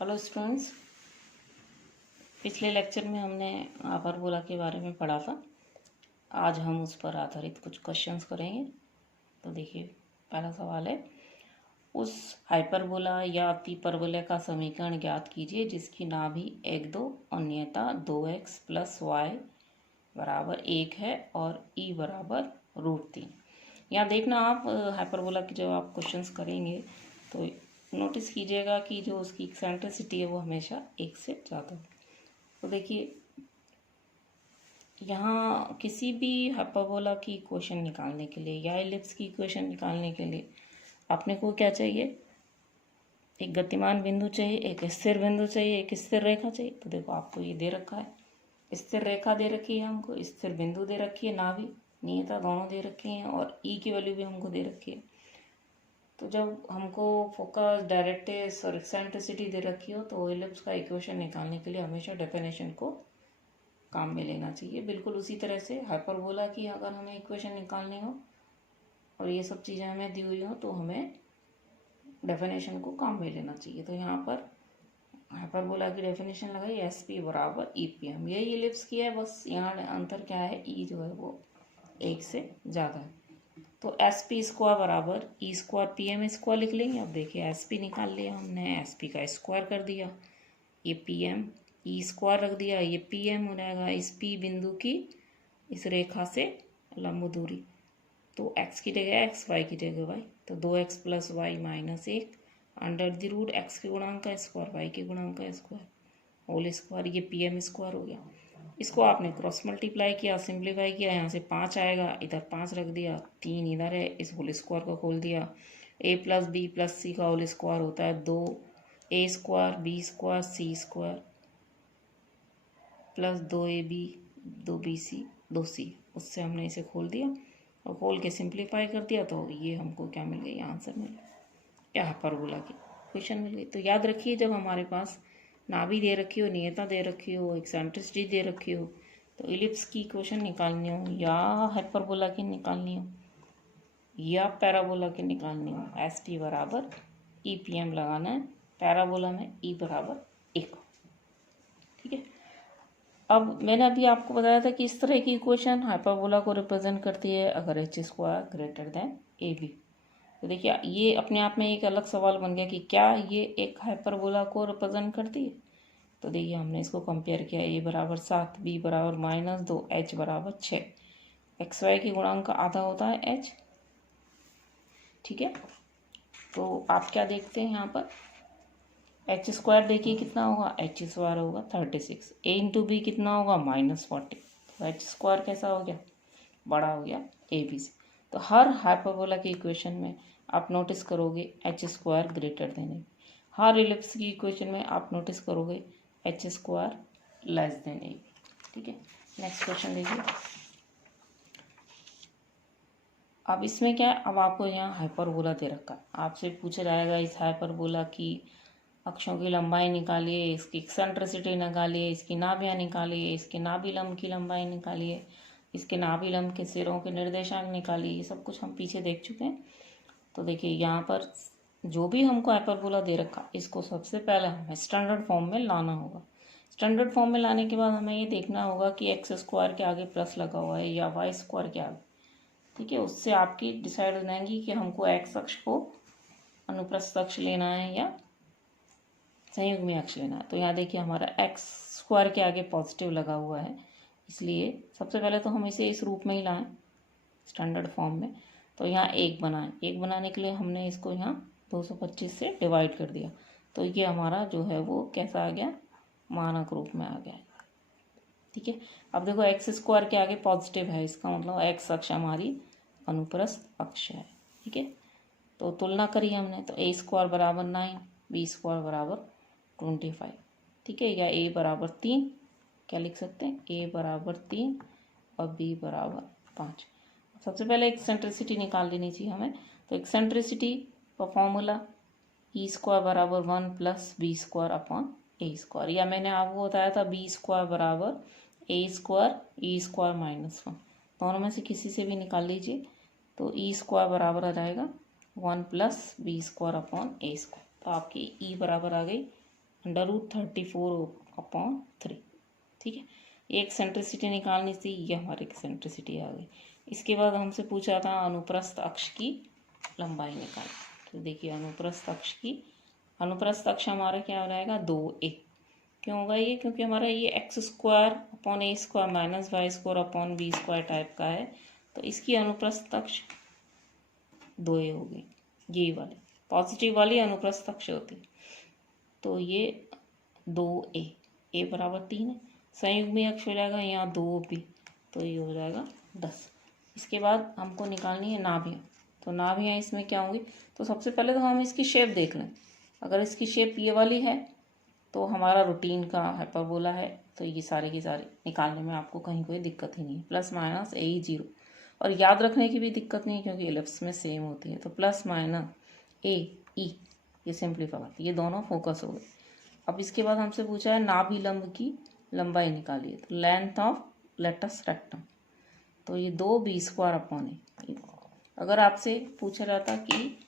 Hello students, पिछले lecture में हमने हाइपरबोला के बारे में पढ़ा था। आज हम उस पर आधारित कुछ क्वेश्चंस करेंगे। तो देखिए, पहला सवाल है, उस हाइपरबोला या अतिपरवलय का समीकरण ज्ञात कीजिए जिसकी नाभि 1, 2 और नियता 2x प्लस वाई बराबर 1 है और e बराबर √3। यहाँ देखना आप हाइपरबोला की जब आप क्वेश्चंस करेंगे तो नोटिस कीजिएगा कि जो उसकी एक्सेंट्रिसिटी है वो हमेशा 1 से ज़्यादा है। तो देखिए, यहाँ किसी भी हाइपरबोला की इक्वेशन निकालने के लिए या एलिप्स की इक्वेशन निकालने के लिए अपने को क्या चाहिए? एक गतिमान बिंदु चाहिए, एक स्थिर बिंदु चाहिए, एक स्थिर रेखा चाहिए। तो देखो, आपको ये दे रखा है, स्थिर रेखा दे रखी है, हमको स्थिर बिंदु दे रखी है, नाभि नियता दोनों दे रखी हैं और ई की वैल्यू भी हमको दे रखी है। तो जब हमको फोकस, डायरेक्ट्रिक्स और एक्सेंट्रिसिटी दे रखी हो तो एलिप्स का इक्वेशन निकालने के लिए हमेशा डेफिनेशन को काम में लेना चाहिए। बिल्कुल उसी तरह से हाइपरबोला की अगर हमें इक्वेशन निकालनी हो और ये सब चीज़ें हमें दी हुई हो तो हमें डेफिनेशन को काम में लेना चाहिए। तो यहाँ पर हाइपरबोला की डेफिनेशन लगाई, एस पी बराबर ई पी एम। यही एलिप्स की है, बस यहाँ अंतर क्या है, ई जो है वो 1 से ज़्यादा है। तो एस पी स्क्वायर बराबर E square P m square लिख लेंगे। अब देखिए, एस पी निकाल लिया हमने, एस पी का स्क्वायर कर दिया, ये पी एम ई स्क्वायर रख दिया, ये पी एम हो जाएगा इस पी बिंदु की इस रेखा से लंब दूरी। तो एक्स की जगह एक्स, वाई की जगह वाई, तो 2x plus y minus 1 under the root x के गुणांक का स्क्वायर वाई के गुणांक का स्क्वायर होल स्क्वायर, ये पी एम स्क्वायर हो गया। इसको आपने क्रॉस मल्टीप्लाई किया, सिंप्लीफाई किया, यहाँ से 5 आएगा, इधर 5 रख दिया, 3 इधर है, इस होल स्क्वायर को खोल दिया। A plus B plus C का होल स्क्वायर होता है 2a square B square C square plus 2ab 2bc 2c। उससे हमने इसे खोल दिया और खोल के सिंप्लीफाई कर दिया, तो ये हमको क्या मिल गई, आंसर मिल गया, क्या हाइपरबोला की क्वेश्चन मिल गई। तो याद रखिए, जब हमारे पास नाभि दे रखी हो, नियता दे रखी हो, एक्सेंट्रिसिटी दे रखी हो, तो इलिप्स की इक्वेशन निकालनी हो या हाइपरबोला की निकालनी हो या पैराबोला की निकालनी हो, एस पी बराबर ई पी एम लगाना है। पैराबोला में ई बराबर 1। ठीक है। अब मैंने अभी आपको बताया था कि इस तरह की इक्वेशन हाइपरबोला को रिप्रेजेंट करती है अगर h square greater than a b. तो देखिए, ये अपने आप में एक अलग सवाल बन गया कि क्या ये एक हाइपरबोला को रिप्रेजेंट करती है। तो देखिए, हमने इसको कंपेयर किया, ए बराबर 7, बी बराबर -2, एच बराबर 6। एक्स वाई के गुणांक का आधा होता है एच। ठीक है। तो आप क्या देखते हैं यहाँ पर, एच स्क्वायर देखिए कितना होगा, एच स्क्वायर होगा 36, ए इंटू बी कितना होगा -40। तो एच स्क्वायर कैसा हो गया, बड़ा हो गया ए बी से। तो हर हाइपरबोला की इक्वेशन में आप नोटिस करोगे एच स्क्वायर ग्रेटर देन ए। हर इलिप्स की इक्वेशन में आप नोटिस करोगे एच स्क्वायर लेस देन ए। ठीक है। नेक्स्ट क्वेश्चन देखिए। अब इसमें क्या है, अब आपको यहाँ हाइपरबोला दे रखा है, आपसे पूछा जाएगा इस हाइपरबोला की अक्षों की लंबाई निकालिए, इसकी एक्सेंट्रिसिटी निकालिए, इसकी नाभियाँ निकालिए, इसके नाभि लंब की लंबाई निकालिए, इसके नाभि लंब के सिरों के निर्देशांक निकालिए। ये सब कुछ हम पीछे देख चुके हैं। तो देखिए, यहाँ पर जो भी हमको हाइपरबोला दे रखा, इसको सबसे पहले हमें स्टैंडर्ड फॉर्म में लाना होगा। स्टैंडर्ड फॉर्म में लाने के बाद हमें ये देखना होगा कि एक्स स्क्वायर के आगे प्लस लगा हुआ है या वाई स्क्वायर के आगे। ठीक है। उससे आपकी डिसाइड हो जाएंगी कि हमको एक्स अक्ष को अनुप्रस्थ अक्ष लेना है या संयुग्मी अक्ष लेना है। तो यहाँ देखिए, हमारा एक्स स्क्वायर के आगे पॉजिटिव लगा हुआ है, इसलिए सबसे पहले तो हम इसे इस रूप में ही लाएं स्टैंडर्ड फॉर्म में। तो यहाँ 1 बनाएं, 1 बनाने के लिए हमने इसको यहाँ 225 से डिवाइड कर दिया। तो ये हमारा जो है वो कैसा आ गया, मानक रूप में आ गया। ठीक है। अब देखो, एक्स स्क्वायर के आगे पॉजिटिव है, इसका मतलब एक्स अक्ष हमारी अनुप्रस्थ अक्ष है। ठीक है। तो तुलना करी हमने, तो ए स्क्वायर बराबर 9, बी स्क्वायर बराबर 25। ठीक है। या ए बराबर 3, क्या लिख सकते हैं, ए बराबर 3 और बी बराबर 5। सबसे पहले एक्सेंट्रिसिटी निकाल लेनी चाहिए हमें। तो एक्सेंट्रिसिटी का फॉर्मूला ई स्क्वायर बराबर 1 प्लस बी स्क्वायर अपॉन ए स्क्वायर, या मैंने आपको बताया था बी स्क्वायर बराबर ए स्क्वायर ई स्क्वायर -1। दोनों में से किसी से भी निकाल लीजिए। तो ई स्क्वायर बराबर आ जाएगा 1 प्लस बी स्क्वायर अपॉन ए स्क्वायर। तो आपकी ई बराबर आ गई √34/3। ठीक है, ये एक्सेंट्रिसिटी निकालनी थी, ये हमारी एक्सेंट्रिसिटी आ गई। इसके बाद हमसे पूछा था अनुप्रस्थ अक्ष की लंबाई निकाल। तो देखिए अनुप्रस्थ अक्ष हमारा क्या हो जाएगा 2a। क्यों होगा ये? क्योंकि हमारा ये x² / a² - y² b² type का है, तो इसकी अनुप्रस्थ अक्ष 2a होगी। ये वाली पॉजिटिव वाली अनुप्रस्थ अक्ष होती, तो ये 2a, a बराबर 3 है। संयुग्मी अक्ष हो जाएगा यहाँ 2b, तो ये हो जाएगा 10। इसके बाद हमको निकालनी है नाभियाँ। तो नाभियाँ इसमें क्या होंगी? तो सबसे पहले तो हम इसकी शेप देख लें। अगर इसकी शेप ये वाली है तो हमारा रूटीन का हाइपरबोला है, तो ये सारे के सारे निकालने में आपको कहीं कोई दिक्कत ही नहीं है। ± a 0, और याद रखने की भी दिक्कत नहीं है क्योंकि एलिप्स में सेम होती है। तो ± a e, ये सिंप्लीफाई, ये दोनों फोकस हो गए। अब इसके बाद हमसे पूछा है नाभि लंब की लंबाई निकालिए। तो लेंथ ऑफ लेटस रेक्टम, तो ये 2b²/a। अगर आपसे पूछा जाता कि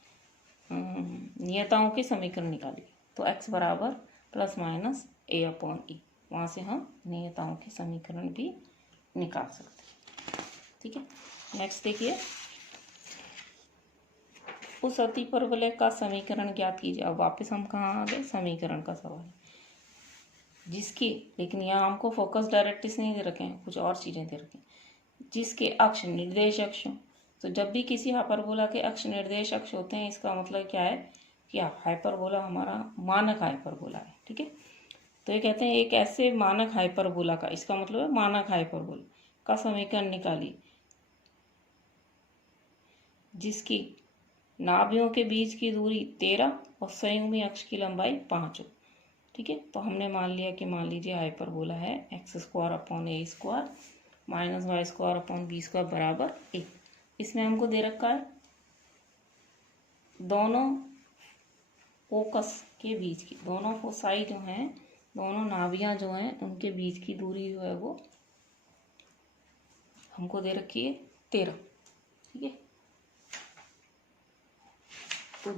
नियताओं के समीकरण निकालिए, तो x बराबर ±a/e, वहाँ से हम नियताओं के समीकरण भी निकाल सकते हैं। ठीक है, नेक्स्ट देखिए, उस अतिपरवलय का समीकरण ज्ञात कीजिए। अब वापस हम कहाँ आ गए? समीकरण का सवाल है जिसकी, लेकिन यहाँ हमको फोकस डायरेक्ट्रिक्स नहीं दे रखे हैं, कुछ और चीज़ें दे रखे हैं। जिसके अक्ष निर्देश अक्ष हो। तो जब भी किसी हाइपरबोला के अक्ष निर्देश अक्ष होते हैं, इसका मतलब क्या है कि हाइपरबोला हमारा मानक हाइपरबोला है। ठीक है, तो ये कहते हैं एक ऐसे मानक हाइपरबोला का, इसका मतलब है मानक हाइपरबोला का समीकरण निकालिए जिसकी नाभियों के बीच की दूरी 13 और संयुग्मी अक्ष की लंबाई 5 हो। ठीक है, तो हमने मान लिया कि मान लीजिए हाइपरबोला है x² / a² - y² / b² बराबर 1। इसमें हमको दे रखा है दोनों फोकस के बीच की, दोनों फोसाई जो हैं, दोनों नाभियां जो हैं, उनके बीच की दूरी जो है वो हमको दे रखी है 13। ठीक है, तो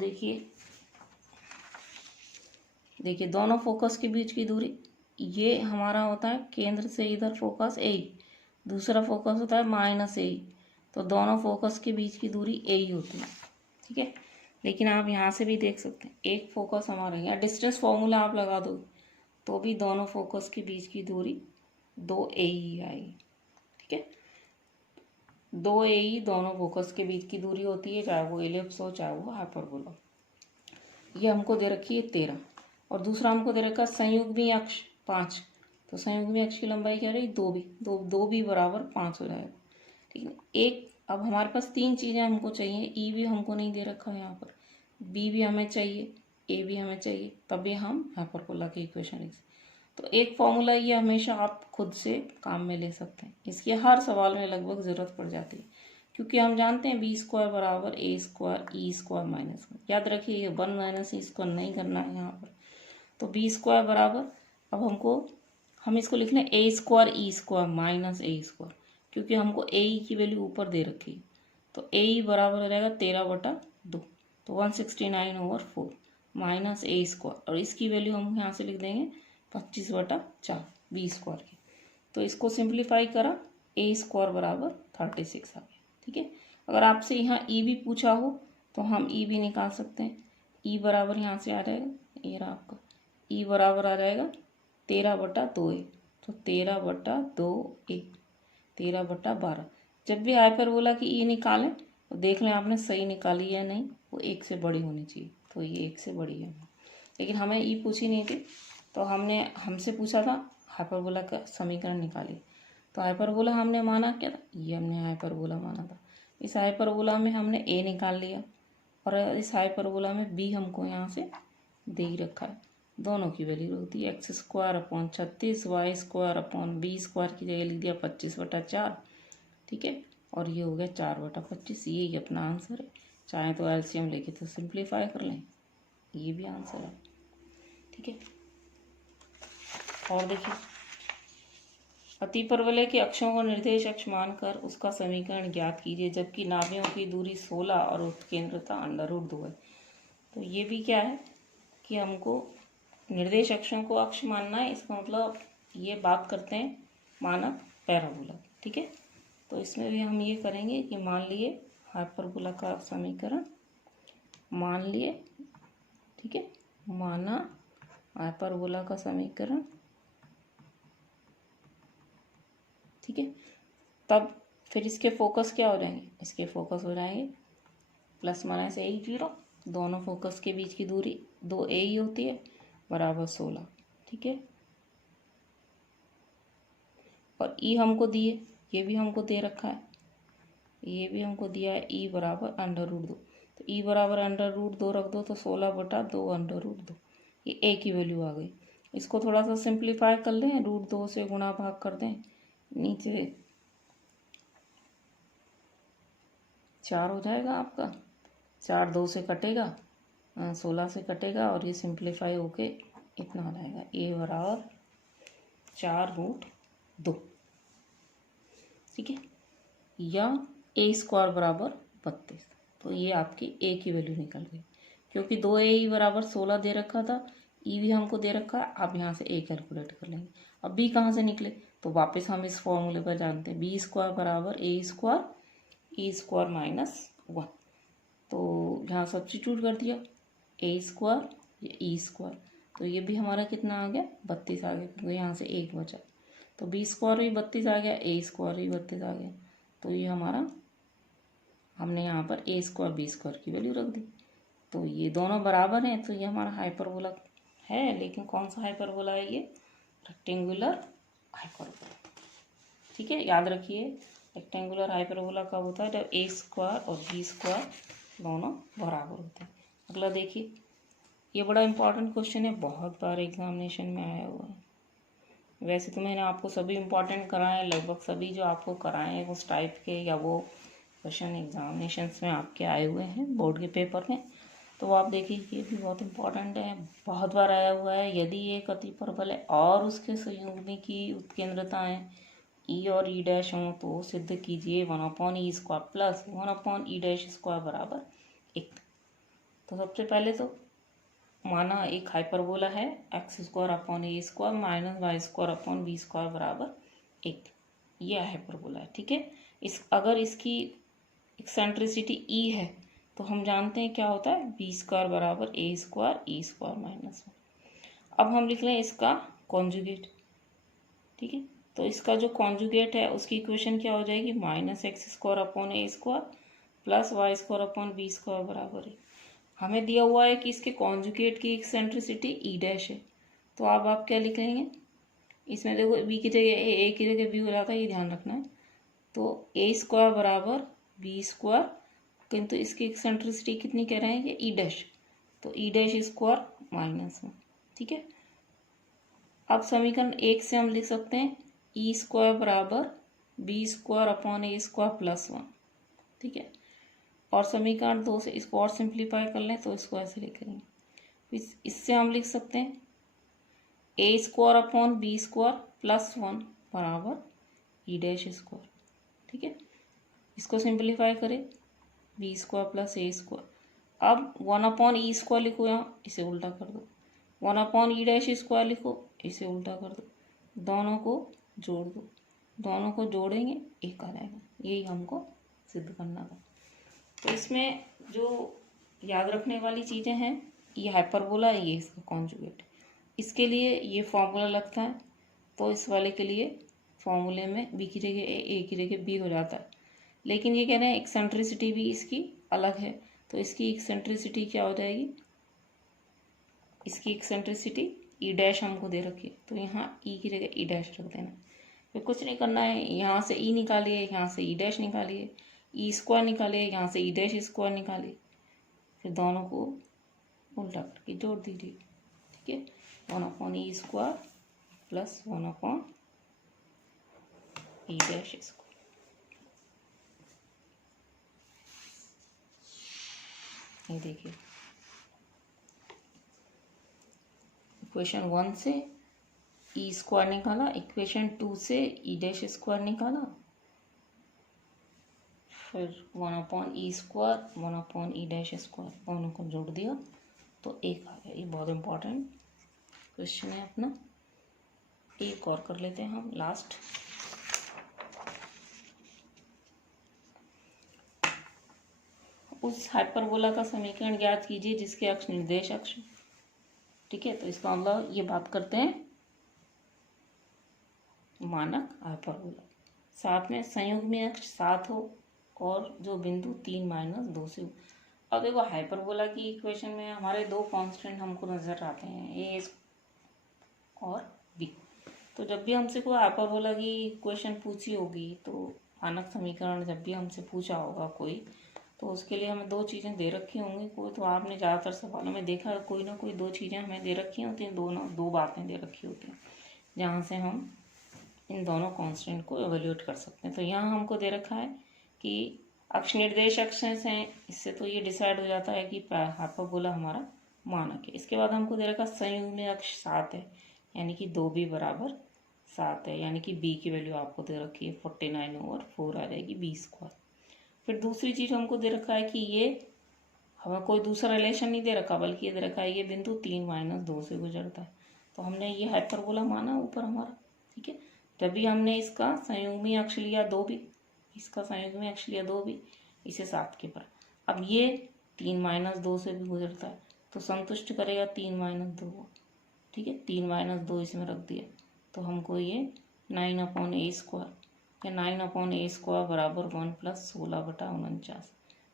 देखिए दोनों फोकस के बीच की दूरी, ये हमारा होता है केंद्र से इधर फोकस a, दूसरा फोकस होता है -a, तो दोनों फोकस के बीच की दूरी a ही होती है। ठीक है, लेकिन आप यहाँ से भी देख सकते हैं एक फोकस हमारा, यहाँ डिस्टेंस फॉर्मूला आप लगा दो तो भी दोनों फोकस के बीच की दूरी 2a ही आएगी। ठीक है, 2a ही दोनों फोकस के बीच की दूरी होती है, चाहे वो एलिप्स हो चाहे वो हाइपरबोला। ये हमको दे रखी है 13, और दूसरा हमको दे रखा है संयुग्मी अक्ष 5। तो संयुग्मी अक्ष की लंबाई क्या रही? 2b, 2b बराबर 5 हो जाएगा। ठीक है, एक, अब हमारे पास 3 चीज़ें हमको चाहिए। ई भी हमको नहीं दे रखा है यहाँ पर, बी भी हमें चाहिए, ए भी हमें चाहिए, तभी हम हाइपरबोला की इक्वेशन लिख सकते। तो एक फॉर्मूला ये हमेशा आप खुद से काम में ले सकते हैं, इसकी हर सवाल में लगभग ज़रूरत पड़ जाती है, क्योंकि हम जानते हैं b² बराबर a² e² -1। याद रखिए ये 1 - e² नहीं करना है यहाँ पर। तो b² बराबर, अब हम इसको लिख लें a² e² - a², क्योंकि हमको a की वैल्यू ऊपर दे रखी है। तो a बराबर हो जाएगा 13/2, तो 169/4 -a², और इसकी वैल्यू हम यहाँ से लिख देंगे 25/4 b² की। तो इसको सिंप्लीफाई करा, a² बराबर 36 आ गया। ठीक है, अगर आपसे यहाँ e भी पूछा हो तो हम e भी निकाल सकते हैं। e बराबर यहाँ से आ जाएगा, ये रहा आपका e बराबर आ जाएगा 13/2a, तो 13/2a 13/12। जब भी हाइपरबोला की e निकालें तो देख लें आपने सही निकाली या नहीं, वो 1 से बड़ी होनी चाहिए, तो ये 1 से बड़ी है। लेकिन हमें e पूछी नहीं थी, तो हमसे पूछा था हाइपरबोला का समीकरण निकालिए। तो हाइपरबोला हमने माना क्या था? ये हमने हाइपरबोला माना था। इस हाइपरबोला में हमने a निकाल लिया, और इस हाइपरबोला में b हमको यहाँ से दे ही रखा है। दोनों की वैल्यू होती है x² / 36 y² / b² की जगह लिख दिया 25/4। ठीक है, और ये हो गया 4/25। ये अपना आंसर है। चाहे तो एलसीएम लेके तो सिंप्लीफाई कर लें, ये भी आंसर है। ठीक है, और देखिए अतिपरवलय के अक्षों को निर्देश अक्ष मानकर उसका समीकरण ज्ञात कीजिए जबकि नाभियों की दूरी 16 और उत्केंद्रता √2 है। तो ये भी क्या है कि हमको निर्देश अक्षों को अक्ष मानना है, इसका मतलब ये बात करते हैं मानक पैराबोला। ठीक है, तो इसमें भी हम ये करेंगे कि मान लिए हाइपरबोला का समीकरण मान लिए, ठीक है, माना हाइपरबोला का समीकरण, ठीक है। तब फिर इसके फोकस क्या हो जाएंगे, इसके फोकस हो जाएंगे प्लस माइनस ए जीरो, दोनों फोकस के बीच की दूरी 2a ही होती है, बराबर 16। ठीक है, और ई हमको दिए, ये भी हमको दे रखा है, ये भी हमको दिया है ई बराबर √2। तो ई बराबर √2 रख दो तो 16/2 √2, ये ए की वैल्यू आ गई। इसको थोड़ा सा सिंप्लीफाई कर लें, √2 से गुणा भाग कर दें, नीचे 4 हो जाएगा आपका, 4 2 से कटेगा, 16 से कटेगा और ये सिंप्लीफाई होके इतना आ जाएगा, ए बराबर 4√2। ठीक है, या a² बराबर 32। तो ये आपकी ए की वैल्यू निकल गई, क्योंकि 2a बराबर 16 दे रखा था, ई भी हमको दे रखा है। आप यहाँ से ए कैलकुलेट कर लेंगे। अब बी कहाँ से निकले, तो वापस हम इस फॉर्मूले पर जानते हैं, b² बराबर a² e² - 1। तो यहाँ सब्स्टिट्यूट कर दिया, a² या e², तो ये भी हमारा कितना आ गया, 32 आ गया, क्योंकि यहाँ से 1 बचा। तो b² भी 32 आ गया, a² भी 32 आ गया। तो ये हमारा, हमने यहाँ पर a² b² की वैल्यू रख दी। तो ये दोनों बराबर हैं, तो ये हमारा हाइपरबोला है। लेकिन कौन सा हाइपरबोला है, ये रेक्टेंगुलर हाइपरबोला। ठीक है, याद रखिए, रेक्टेंगुलर हाइपरबोला कब होता है, जब a² और b² दोनों बराबर होते हैं। अगला देखिए, ये बड़ा इंपॉर्टेंट क्वेश्चन है, बहुत बार एग्जामिनेशन में आया हुआ है। वैसे तो मैंने आपको सभी इम्पॉर्टेंट कराए, लगभग सभी जो आपको कराए हैं उस टाइप के, या वो क्वेश्चन एग्जामिनेशंस में आपके आए हुए हैं बोर्ड के पेपर में। तो आप देखिए, ये भी बहुत इंपॉर्टेंट है, बहुत बार आया हुआ है। यदि एक अतिपरवल है और उसके संयुग्मी की उत्केंद्रताएं ई और ई डैश हों, तो सिद्ध कीजिए 1/e² प्लस 1/e² बराबर 1। तो सबसे पहले तो माना एक हाइपरबोला है, x² upon a² minus y² upon b² बराबर 1, ये हाइपरबोला है। ठीक है, अगर इसकी एक्सेंट्रिसिटी e है, तो हम जानते हैं क्या होता है, b² बराबर a² e² - 1। अब हम लिख लें इसका कॉन्जुगेट। ठीक है, तो इसका जो कॉन्जुगेट है उसकी इक्वेशन क्या हो जाएगी, -x² upon a² plus y² upon b² बराबर 1। हमें दिया हुआ है कि इसके कॉन्जुगेट की एक्सेंट्रिसिटी ई डैश है, तो अब आप क्या लिख लेंगे, इसमें देखो बी की जगह ए की जगह बी हो जाता है, ये ध्यान रखना है। तो a² बराबर b², किंतु इसकी एक्सेंट्रिसिटी कितनी कह रहे हैं, ये ई डैश, तो ई डैश स्क्वायर -1। ठीक है, अब समीकरण 1 से हम लिख सकते हैं e² बराबर b² अपॉन a² प्लस 1। ठीक है, और समीकरण 2 से इसको और सिंप्लीफाई कर लें तो इसको ऐसे लिखेंगे, इससे हम लिख सकते हैं a² अपॉन b² प्लस 1 बराबर ई डैश स्क्वायर। ठीक है, इसको सिंप्लीफाई करें, b² प्लस a²। अब 1/e² लिखो, यहाँ इसे उल्टा कर दो, 1/e' लिखो, इसे उल्टा कर दो, दोनों को जोड़ दो, दोनों को जोड़ेंगे एक आ जाएगा। यही हमको सिद्ध करना था। तो इसमें जो याद रखने वाली चीज़ें हैं, ये हाइपरबोला, ये इसका कॉन्जुगेट, इसके लिए ये फॉर्मूला लगता है। तो इस वाले के लिए फॉर्मूले में बी की जगह ए की जगह बी हो जाता है। लेकिन ये कह रहे हैं एक्सेंट्रिसिटी भी इसकी अलग है, तो इसकी एक्सेंट्रिसिटी क्या हो जाएगी, इसकी एक्सेंट्रिसिटी ई डैश हमको दे रखी है, तो यहाँ ई की जगह ई डैश रख देना। फिर कुछ नहीं करना है, यहाँ से ई निकालिए, यहाँ से ई डैश निकालिए, e² निकालिए, यहाँ से ई डैश स्क्वायर निकालिए, फिर दोनों को उल्टा करके जोड़ दीजिए। ठीक है, 1/e² plus 1/e dash square. ये देखिए, इक्वेशन 1 से e² निकाला, इक्वेशन 2 से ई डैश स्क्वायर निकाला, फिर 1/e², 1/e डैश स्क्वायर, दोनों को जोड़ दिया तो 1 आ गया। ये बहुत इंपॉर्टेंट क्वेश्चन है अपना, एक और कर लेते हैं हम लास्ट। उस हाइपरबोला का समीकरण ज्ञात कीजिए जिसके अक्ष निर्देश अक्ष, ठीक है। तो इसका मतलब ये बात करते हैं मानक हाइपरबोला, साथ में संयुग्मी अक्ष 7 हो और जो बिंदु 3-2 से हो। अब देखो हाइपरबोला की इक्वेशन में हमारे दो कांस्टेंट हमको नजर आते हैं, ए और बी। तो जब भी हमसे कोई हाइपरबोला की इक्वेशन पूछी होगी, तो मानक समीकरण जब भी हमसे पूछा होगा कोई, तो उसके लिए हमें दो चीज़ें दे रखी होंगी। कोई तो आपने ज़्यादातर सवालों में देखा है, कोई ना कोई दो चीज़ें हमें दे रखी होती हैं, दो बातें दे रखी होती हैं जहाँ से हम इन दोनों कांस्टेंट को एवेल्यूएट कर सकते हैं। तो यहाँ हमको दे रखा है कि अक्ष निर्देश अक्ष हैं, इससे तो ये डिसाइड हो जाता है कि हाइपरबोला हमारा मानक है। इसके बाद हमको दे रखा संयुग्मी अक्ष 7 है, यानी कि 2b बराबर 7 है, यानी कि b की वैल्यू आपको दे रखी है 49/4 आ जाएगी b²। फिर दूसरी चीज़ हमको दे रखा है कि ये हमें कोई दूसरा रिलेशन नहीं दे रखा, बल्कि ये दे रखा है ये बिंदु 3-2 से गुजरता है। तो हमने ये हाइपरबोला माना ऊपर हमारा, ठीक है। जब भी हमने इसका संयुग्मी अक्ष लिया 2b, इसका संयुग्मी अक्ष लिया 2b, इसे 7 के पर। अब ये 3-2 से भी गुजरता है, तो संतुष्ट करेगा 3-2, ठीक है। 3-2 इसमें रख दिया, तो हमको ये 9/a² या 9/a² बराबर 1 + 16/49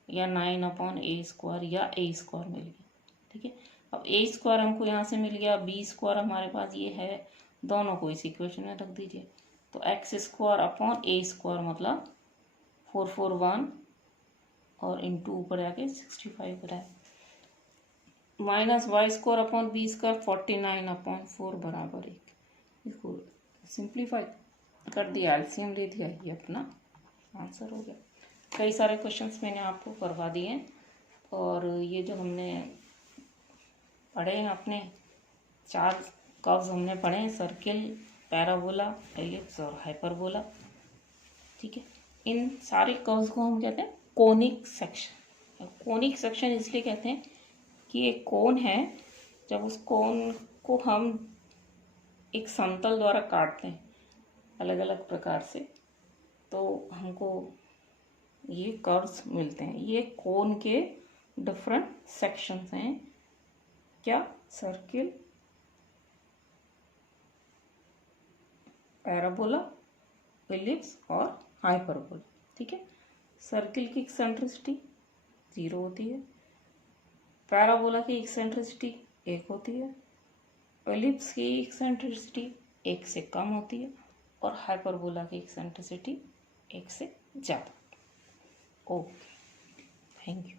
या 9/a² या a² मिल गया, ठीक है। अब a² हमको यहाँ से मिल गया, b² हमारे पास ये है, दोनों को इस इक्वेशन में रख दीजिए। तो x² मतलब 441 और इंटू ऊपर जाके 65 हो रहा है, -y² b² 49/4 बराबर 1। इसको सिंप्लीफाई कर दिया, एलसीएम ले दिया, ये अपना आंसर हो गया। कई सारे क्वेश्चंस मैंने आपको करवा दिए हैं, और ये जो हमने पढ़े हैं अपने 4 कर्व्स हमने पढ़े हैं, सर्किल, पैराबोला, एलिप्स और हाइपरबोला, ठीक है। इन सारे कर्व्स को हम कहते हैं कोनिक सेक्शन। कोनिक सेक्शन इसलिए कहते हैं कि एक कोन है, जब उस कोन को हम एक समतल द्वारा काटते हैं अलग अलग प्रकार से, तो हमको ये कर्व्स मिलते हैं। ये कोन के डिफरेंट सेक्शंस हैं, क्या? सर्किल, पैराबोला, एलिप्स और हाइपरबोला, ठीक है। सर्किल की एक्सेंट्रिसिटी 0 होती है, पैराबोला की एक्सेंट्रिसिटी 1 होती है, एलिप्स की एक्सेंट्रिसिटी 1 से कम होती है, और हाइपरबोला की एक्सेंट्रिसिटी 1 से ज़्यादा। Okay, thank you.